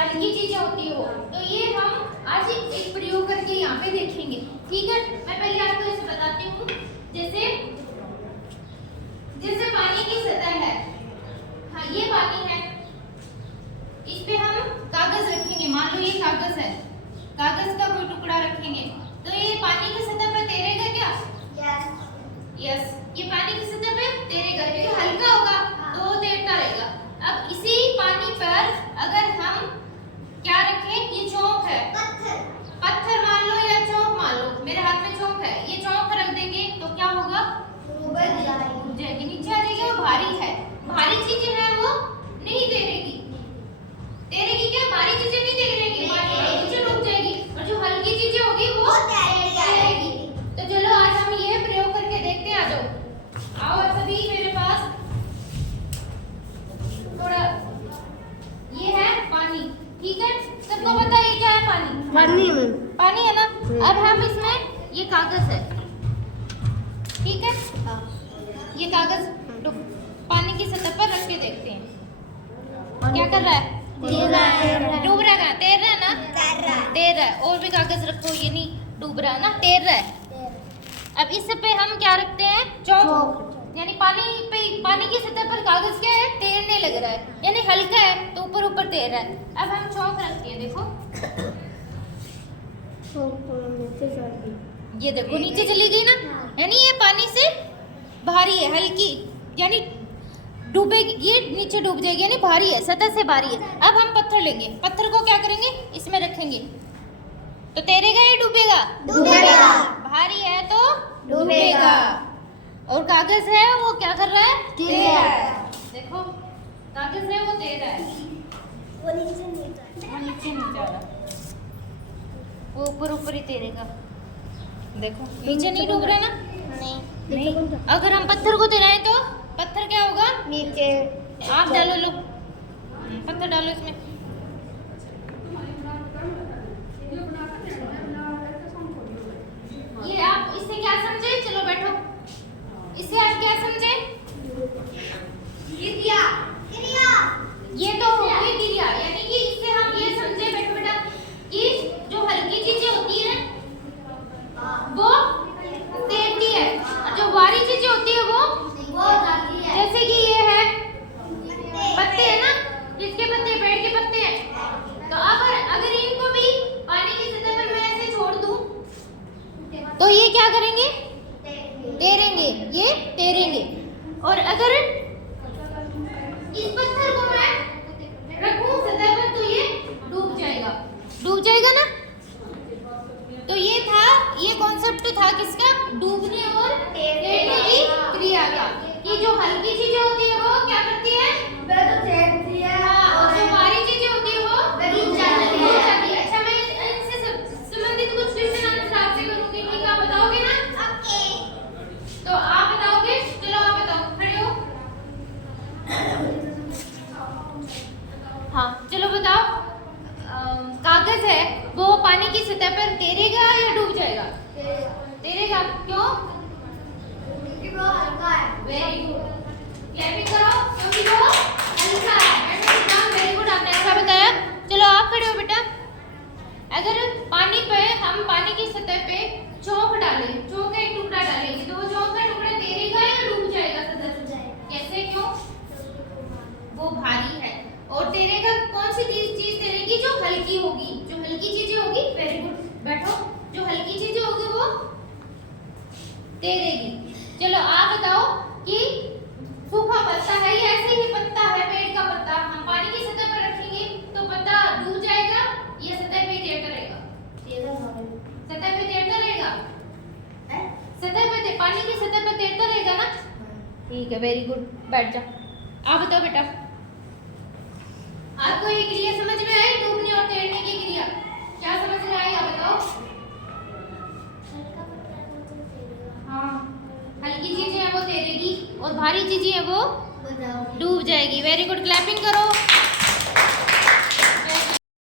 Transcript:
हल्की चीजें होती हो। तो ये हम आज एक प्रयोग करके यहाँ पे देखेंगे। ठीक है, मैं पहले आपको इसे बताती हूँ। जैसे जैसे पानी की सतह है, हाँ ये पानी है, इस पे हम कागज रखेंगे। मान लो ये कागज है, कागज का कोई टुकड़ा रखेंगे, तो ये पानी की सतह पर तैरेगा क्या? यस, ये पानी की सतह पे तैरेगा क्योंकि हल्का होगा तो वो तैरता रहेगा। अब इसी पानी पर अगर हम क्या रखें, ये चौक है, पत्थर मान लो या चौक मान लो, मेरे हाथ में चौक है, ये चौक रख देंगे तो क्या होगा? डूब जाएगी, नीचे आ जाएगी। वो भारी है, भारी चीजें हैं वो नहीं तैरेगी। तैरेगी क्या? भारी चीजें नहीं तैरेगी, नीचे डूब जाएगी, और जो हल्की चीजें होगी वो तैरेगी। तो चलो आज हम ये प्रयोग करके देखते हैं। आ जाओ, आओ सभी मेरे पास। थोड़ा ये है पानी, ठीक है, सबको पता है ये क्या है? पानी पानी है ना। अब हम इसमें ये कागज है, ठीक है, ये कागज पानी की सतह पर रख के देखते हैं क्या कर रहा है। डूब रहा है, तैर रहा है ना, तैर रहा है। और भी कागज रखो, ये नहीं डूब रहा है ना, तैर रहा है। अब इस पे हम क्या रखते हैं? चौक, यानी पानी की सतह पर कागज क्या है? तैरने लग रहा है, यानी हल्का है तो ऊपर ऊपर तैर रहा है। अब हम चौक रखते हैं, देखो ये देखो नीचे चली गई ना, यानी ये पानी से भारी है, हल्की, यानी डूबेगी, ये नीचे डूब जाएगी, यानी भारी है, सतह से भारी है। अब हम पत्थर लेंगे, पत्थर को क्या करेंगे? इसमें रखेंगे तो तैरेगा या डूबेगा? भारी है तो डूबेगा। और कागज है वो क्या कर रहा है? तैर रहा है। देखो कागज है वो तैर रहा है, वो नीचे नहीं जा रहा, वो ऊपर ऊपर ही तैरेगा। देखो नीचे नहीं डूब रहा ना, नहीं। अगर हम पत्थर को तैराएं तो पत्थर क्या होगा? नीचे। आप डालो, लो पत्थर डालो इसमें। ये आप इससे क्या समझे? चलो बैठो, इससे आप क्या समझे? क्रिया, ये तो हो गई क्रिया, यानी कि इससे हम ये समझे, बैठो बेटा, कि जो हल्की चीजें होती है वो तैरती है, और जो भारी चीजें होती है वो जाती है। जैसे कि ये है पत्ते है ना, किसके पत्ते? पेड़ के पत्ते हैं। तो अगर इनको भी पानी की सतह पर मैं ऐसे छोड़ दूं तो ये क्या करेंगे? तैरेंगे, ये तैरेंगे। और अगर इस पत्थर को मैं रखूं सतह पर तो ये डूब जाएगा ना। तो ये कॉन्सेप्ट था किसका? डूबने और तैरने की क्रिया का, कि जो हल्की चीजें होती है वो क्या करती है? तैरती है, और जो भारी चीजें होती है वो डूब जाती है। अच्छा, मैं इनसे संबंधित कुछ क्वेश्चन आंसर आपसे करूंगी, ठीक है? आप बताओगे ना? ओके, तो आप बताओगे? चलो आप बताओ, खड़े हो। हाँ चलो बताओ, कागज है वो पानी की सतह पर तैरेगा या डूब जाएगा? तैरेगा। क्यों? क्योंकि वो हल्का है। वेरी गुड, क्लैपिंग करो, क्योंकि वो हल्का है। वेरी गुड, आपने अच्छा बताया। चलो आप खड़े हो बेटा। अगर पानी पे हम पानी की सतह पे चौक डालें, चौक का एक टुकड़ा डालेंगे, तो वो चौक का टुकड़ा तैरेगा या डूब जाएगा सतह से? कैसे? क्यों? वो भारी है, और तैरेगा कौन सी चीज तैरेगी? जो हल्की होगी, जो हल्की चीजें होगी। वेरी गुड, बैठो। जो हल्की चीजें होगी वो तैरेगी। चलो आप बताओ कि सूखा पत्ता है या ऐसे ही पत्ता है, पेड़ का पत्ता, हम पानी की सतह पर रखेंगे तो पत्ता डूब जाएगा या सतह पे तैरता रहेगा? सतह पे तैरता रहेगा, सतह पे, पानी की सतह पर तैरता रहेगा ना। ठीक है, वेरी गुड, बैठ जाओ। आप बताओ बेटा, आपको ये क्रिया समझ में आई? डूबने और तैरने की क्रिया क्या समझ में आई? आप बताओ। हाँ, हल्की चीजें हैं वो तैरेगी और भारी चीजें हैं वो डूब जाएगी। वेरी गुड, क्लैपिंग करो।